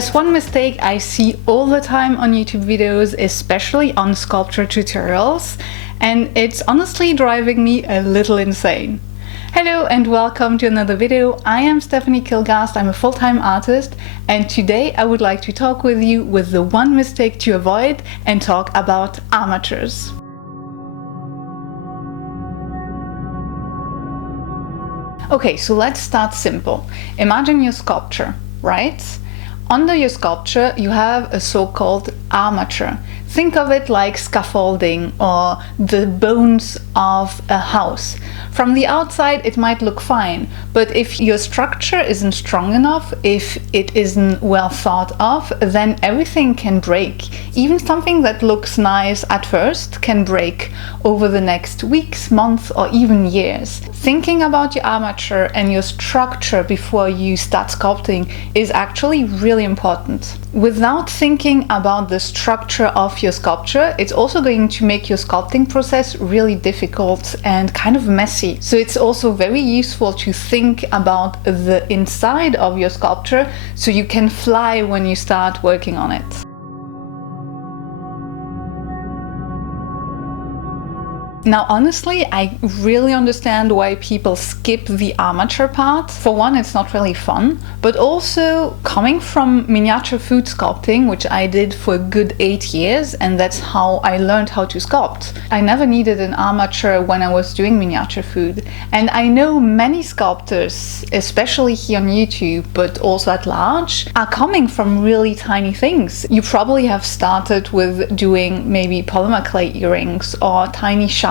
There's one mistake I see all the time on YouTube videos, especially on sculpture tutorials, and it's honestly driving me a little insane. Hello and welcome to another video. I am Stephanie Kilgast, I'm a full-time artist, and today I would like to talk with you with the one mistake to avoid and talk about armatures. Okay, so let's start simple. Imagine your sculpture, right? Under your sculpture you have a so-called armature. Think of it like scaffolding or the bones of a house. From the outside it might look fine, but if your structure isn't strong enough, if it isn't well thought of, then everything can break. Even something that looks nice at first can break over the next weeks, months, or even years. Thinking about your armature and your structure before you start sculpting is actually really important. Without thinking about the structure of your sculpture, it's also going to make your sculpting process really difficult and kind of messy. So it's also very useful to think about the inside of your sculpture so you can fly when you start working on it. Now honestly, I really understand why people skip the armature part. For one, it's not really fun, but also coming from miniature food sculpting, which I did for a good 8 years, and that's how I learned how to sculpt. I never needed an armature when I was doing miniature food. And I know many sculptors, especially here on YouTube, but also at large, are coming from really tiny things. You probably have started with doing maybe polymer clay earrings or tiny charms,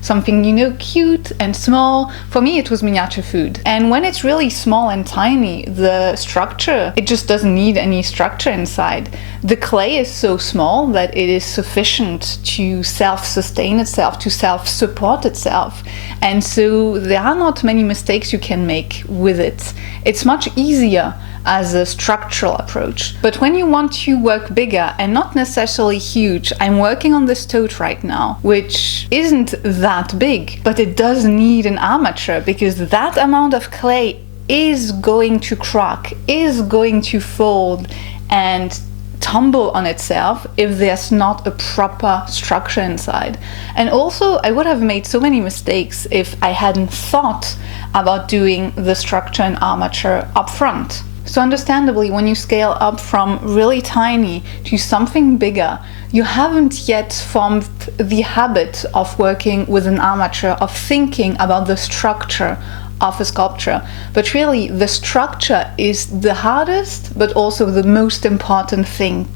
something, you know, cute and small. For me it was miniature food. And when it's really small and tiny, the structure, it just doesn't need any structure inside. The clay is so small that it is sufficient to self-sustain itself, to self-support itself. And so there are not many mistakes you can make with it. It's much easier as a structural approach. But when you want to work bigger and not necessarily huge, I'm working on this tote right now, which isn't that big, but it does need an armature because that amount of clay is going to crack, is going to fold and tumble on itself if there's not a proper structure inside. And also I would have made so many mistakes if I hadn't thought about doing the structure and armature up front. So understandably, when you scale up from really tiny to something bigger, you haven't yet formed the habit of working with an armature, of thinking about the structure of a sculpture. But really, the structure is the hardest, but also the most important thing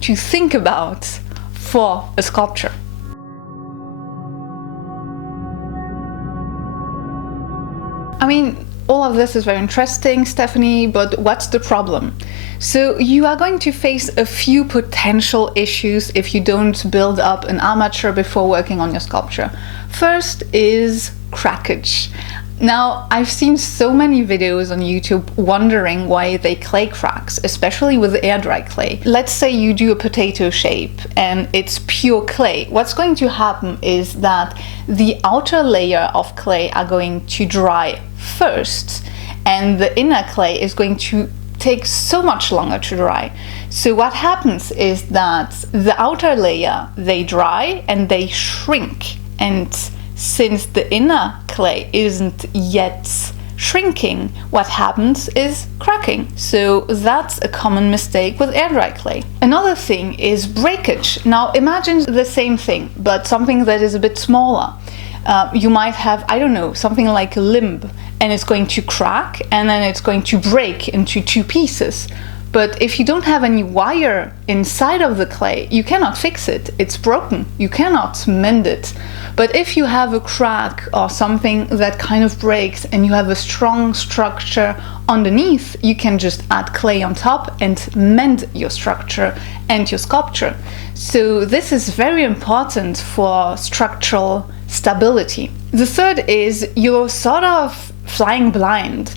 to think about for a sculpture. I mean, all of this is very interesting, Stephanie, but what's the problem? So you are going to face a few potential issues if you don't build up an armature before working on your sculpture. First is crackage. Now, I've seen so many videos on YouTube wondering why they clay cracks, especially with air dry clay. Let's say you do a potato shape and it's pure clay. What's going to happen is that the outer layer of clay are going to dry first, and the inner clay is going to take so much longer to dry. So what happens is that the outer layer, they dry and they shrink, and since the inner clay isn't yet shrinking, what happens is cracking. So that's a common mistake with air dry clay. Another thing is breakage. Now imagine the same thing, but something that is a bit smaller. You might have, I don't know, something like a limb, and it's going to crack and then it's going to break into 2 pieces. But if you don't have any wire inside of the clay, you cannot fix it. It's broken. You cannot mend it. But if you have a crack or something that kind of breaks and you have a strong structure underneath, you can just add clay on top and mend your structure and your sculpture. So this is very important for structural stability. The third is you're sort of flying blind.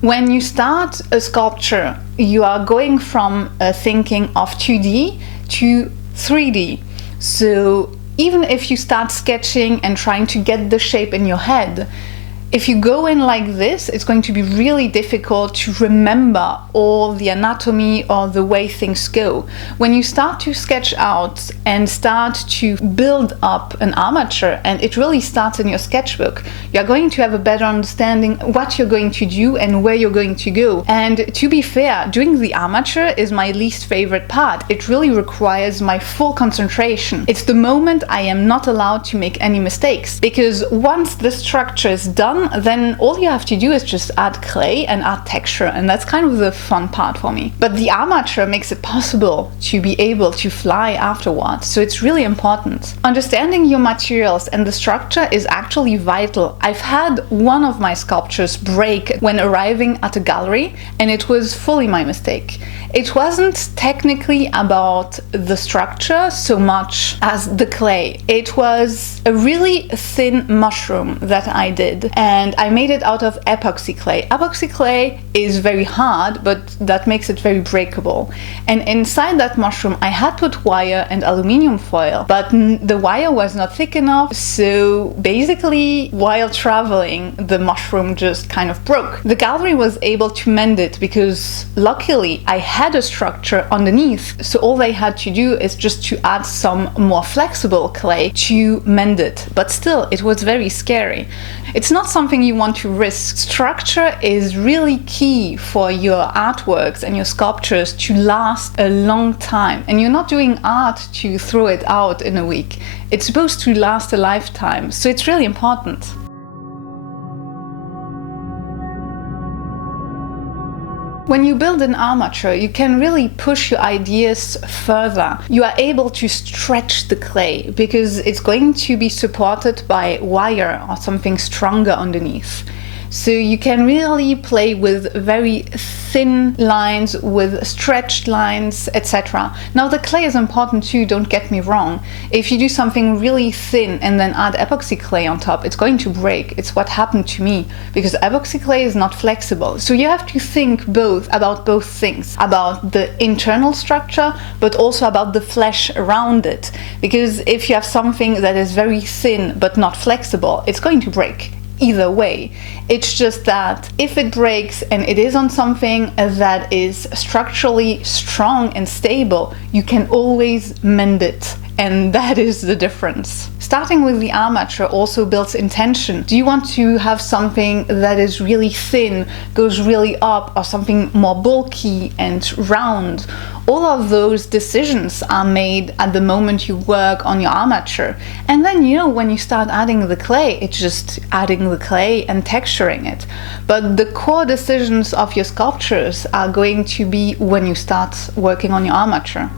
When you start a sculpture, you are going from thinking of 2D to 3D. So even if you start sketching and trying to get the shape in your head, If you go in like this, it's going to be really difficult to remember all the anatomy or the way things go. When you start to sketch out and start to build up an armature, and it really starts in your sketchbook, you're going to have a better understanding what you're going to do and where you're going to go. And to be fair, doing the armature is my least favorite part. It really requires my full concentration. It's the moment I am not allowed to make any mistakes, because once the structure is done, then all you have to do is just add clay and add texture, and that's kind of the fun part for me. But the armature makes it possible to be able to fly afterwards, so it's really important. Understanding your materials and the structure is actually vital. I've had one of my sculptures break when arriving at a gallery, and it was fully my mistake. It wasn't technically about the structure so much as the clay. It was a really thin mushroom that I did, and I made it out of epoxy clay. Epoxy clay is very hard, but that makes it very breakable. And inside that mushroom I had put wire and aluminium foil, but the wire was not thick enough, so basically while traveling the mushroom just kind of broke. The gallery was able to mend it because luckily I had a structure underneath, so all they had to do is just to add some more flexible clay to mend it. But still, it was very scary. It's not something you want to risk. Structure is really key for your artworks and your sculptures to last a long time. And you're not doing art to throw it out in a week. It's supposed to last a lifetime, so it's really important. When you build an armature, you can really push your ideas further. You are able to stretch the clay because it's going to be supported by wire or something stronger underneath. So you can really play with very thin lines, with stretched lines, etc. Now the clay is important too, don't get me wrong. If you do something really thin and then add epoxy clay on top, it's going to break. It's what happened to me, because epoxy clay is not flexible. So you have to think about both things, about the internal structure, but also about the flesh around it. Because if you have something that is very thin but not flexible, it's going to break. Either way, it's just that if it breaks and it is on something that is structurally strong and stable, you can always mend it, and that is the difference. Starting with the armature also builds intention. Do you want to have something that is really thin, goes really up, or something more bulky and round? All of those decisions are made at the moment you work on your armature. And then, when you start adding the clay, it's just adding the clay and texturing it. But the core decisions of your sculptures are going to be when you start working on your armature.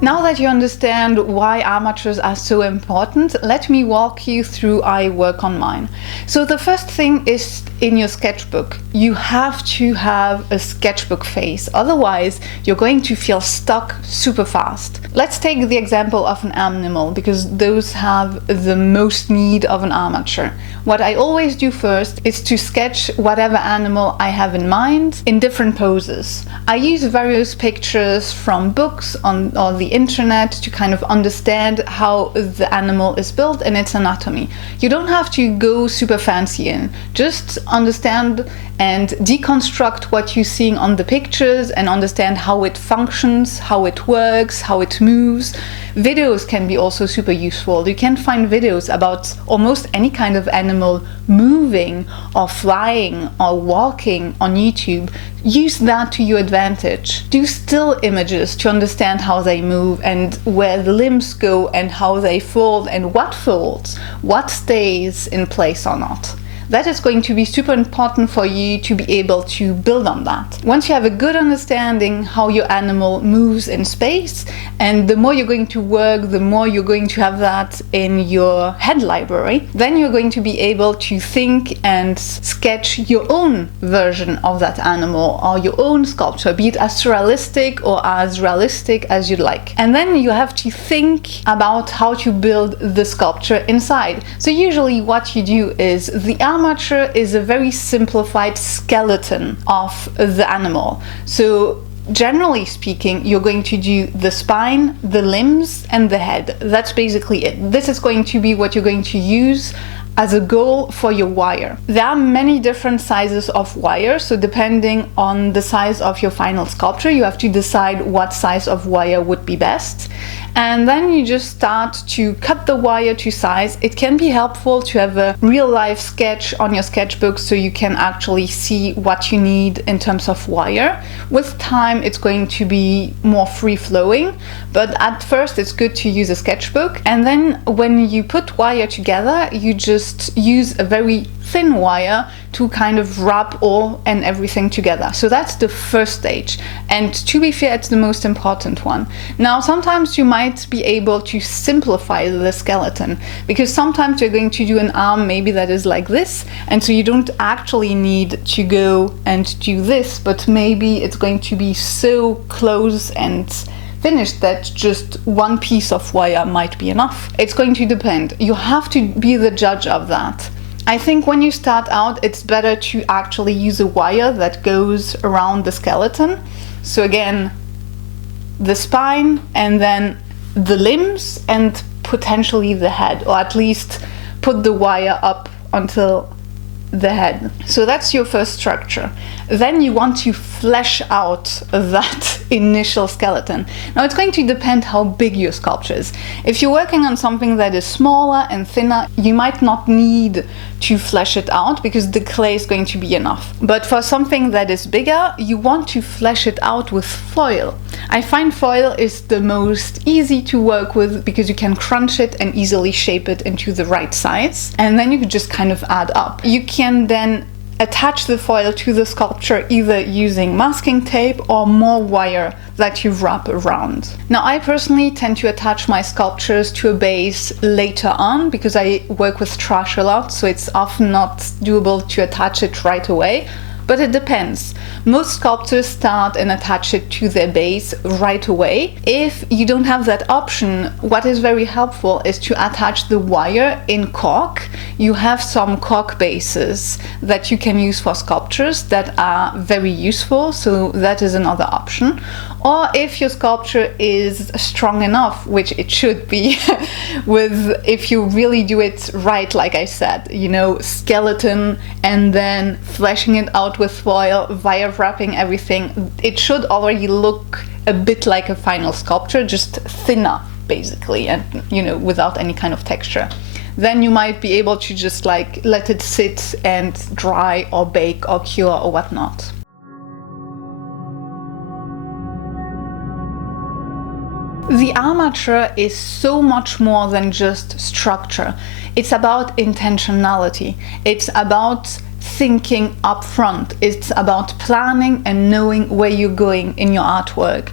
Now that you understand why armatures are so important, let me walk you through how I work on mine. So the first thing is in your sketchbook. You have to have a sketchbook face, otherwise you're going to feel stuck super fast. Let's take the example of an animal, because those have the most need of an armature. What I always do first is to sketch whatever animal I have in mind in different poses. I use various pictures from books or the internet to kind of understand how the animal is built and its anatomy. You don't have to go super fancy in, just understand and deconstruct what you're seeing on the pictures and understand how it functions, how it works, how it moves. Videos can be also super useful. You can find videos about almost any kind of animal moving or flying or walking on YouTube. Use that to your advantage. Do still images to understand how they move and where the limbs go and how they fold and what folds, what stays in place or not. That is going to be super important for you to be able to build on that. Once you have a good understanding how your animal moves in space, and the more you're going to work, the more you're going to have that in your head library, then you're going to be able to think and sketch your own version of that animal or your own sculpture, be it as surrealistic or as realistic as you'd like. And then you have to think about how to build the sculpture inside. So usually what you do is the armature is a very simplified skeleton of the animal. So generally speaking, you're going to do the spine, the limbs, and the head. That's basically it. This is going to be what you're going to use as a goal for your wire. There are many different sizes of wire, so depending on the size of your final sculpture, you have to decide what size of wire would be best. And then you just start to cut the wire to size. It can be helpful to have a real-life sketch on your sketchbook so you can actually see what you need in terms of wire. With time, it's going to be more free-flowing, but at first it's good to use a sketchbook. And then when you put wire together, you just use a very thin wire to kind of wrap all and everything together. So that's the first stage, and to be fair, it's the most important one. Now, sometimes you might be able to simplify the skeleton, because sometimes you're going to do an arm maybe that is like this, and so you don't actually need to go and do this, but maybe it's going to be so close and finished that just one piece of wire might be enough. It's going to depend. You have to be the judge of that. I think when you start out, it's better to actually use a wire that goes around the skeleton. So again, the spine, and then the limbs, and potentially the head, or at least put the wire up until the head. So that's your first structure. Then you want to flesh out that initial skeleton. Now, it's going to depend how big your sculpture is. If you're working on something that is smaller and thinner, you might not need to flesh it out because the clay is going to be enough. But for something that is bigger, you want to flesh it out with foil. I find foil is the most easy to work with because you can crunch it and easily shape it into the right size. And then you can just kind of add up. You can then attach the foil to the sculpture either using masking tape or more wire that you wrap around. Now, I personally tend to attach my sculptures to a base later on because I work with trash a lot, so it's often not doable to attach it right away. But it depends. Most sculptors start and attach it to their base right away. If you don't have that option, what is very helpful is to attach the wire in cork. You have some cork bases that you can use for sculptures that are very useful, so that is another option. Or if your sculpture is strong enough, which it should be, if you really do it right, like I said, you know, skeleton and then fleshing it out with foil, wire wrapping everything, it should already look a bit like a final sculpture, just thinner basically, and you know, without any kind of texture. Then you might be able to just like let it sit and dry or bake or cure or whatnot. The armature is so much more than just structure. It's about intentionality. It's about thinking up front. It's about planning and knowing where you're going in your artwork.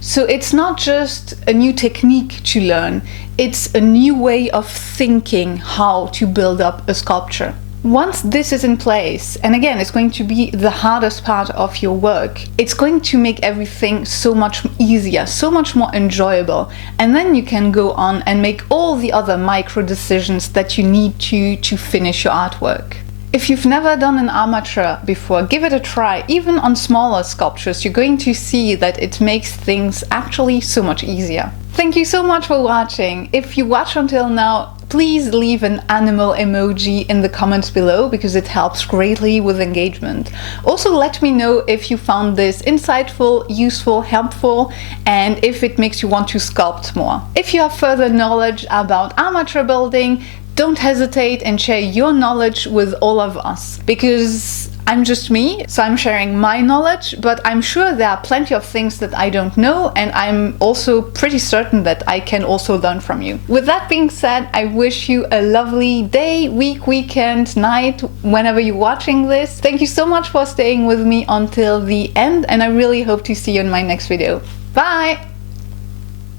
So it's not just a new technique to learn, it's a new way of thinking how to build up a sculpture. Once this is in place, and again, it's going to be the hardest part of your work, it's going to make everything so much easier, so much more enjoyable. And then you can go on and make all the other micro decisions that you need to finish your artwork. If you've never done an armature before, give it a try. Even on smaller sculptures, you're going to see that it makes things actually so much easier. Thank you so much for watching. If you watch until now, please leave an animal emoji in the comments below because it helps greatly with engagement. Also, let me know if you found this insightful, useful, helpful, and if it makes you want to sculpt more. If you have further knowledge about armature building, don't hesitate and share your knowledge with all of us, because I'm just me, so I'm sharing my knowledge, but I'm sure there are plenty of things that I don't know, and I'm also pretty certain that I can also learn from you. With that being said, I wish you a lovely day, week, weekend, night, whenever you're watching this. Thank you so much for staying with me until the end, and I really hope to see you in my next video. Bye!